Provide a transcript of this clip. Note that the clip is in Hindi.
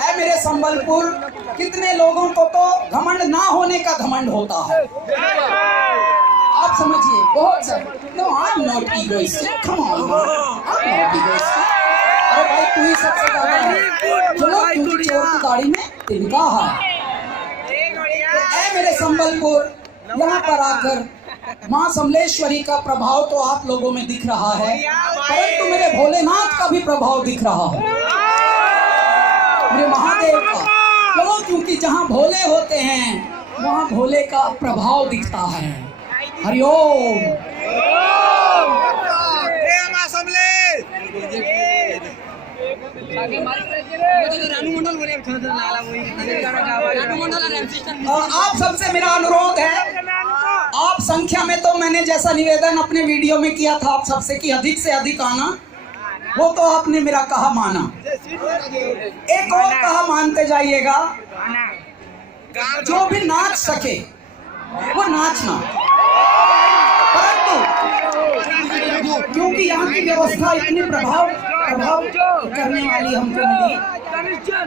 ऐ मेरे संबलपुर, कितने लोगों को तो घमंड ना होने का घमंड होता है। आप समझिए, बहुत सारे। No, I am not egoistic, come on, I am not egoistic. अरे भाई, तू ही सबसे ज्यादा है। चलो, क्योंकि चोर की गाड़ी में तिनका है। तो ऐ मेरे संबलपुर, यहाँ पर आकर माँ समलेश्वरी का प्रभाव तो आप लोगों में दिख रहा है, परंतु मेरे भोलेनाथ का भी प्रभाव दिख रहा है, मेरे महादेव का। क्यों? क्योंकि जहाँ भोले होते हैं वहाँ भोले का प्रभाव दिखता है। हरिओम। आप सबसे मेरा अनुरोध है, आप संख्या में तो मैंने जैसा निवेदन अपने वीडियो में किया था आप सबसे कि अधिक से अधिक आना, वो तो आपने मेरा कहा माना। एक और कहा मानते जाइएगा, जो भी नाच सके वो नाचना, परंतु क्योंकि यहाँ की व्यवस्था इतनी प्रभाव करने वाली हमको मिली,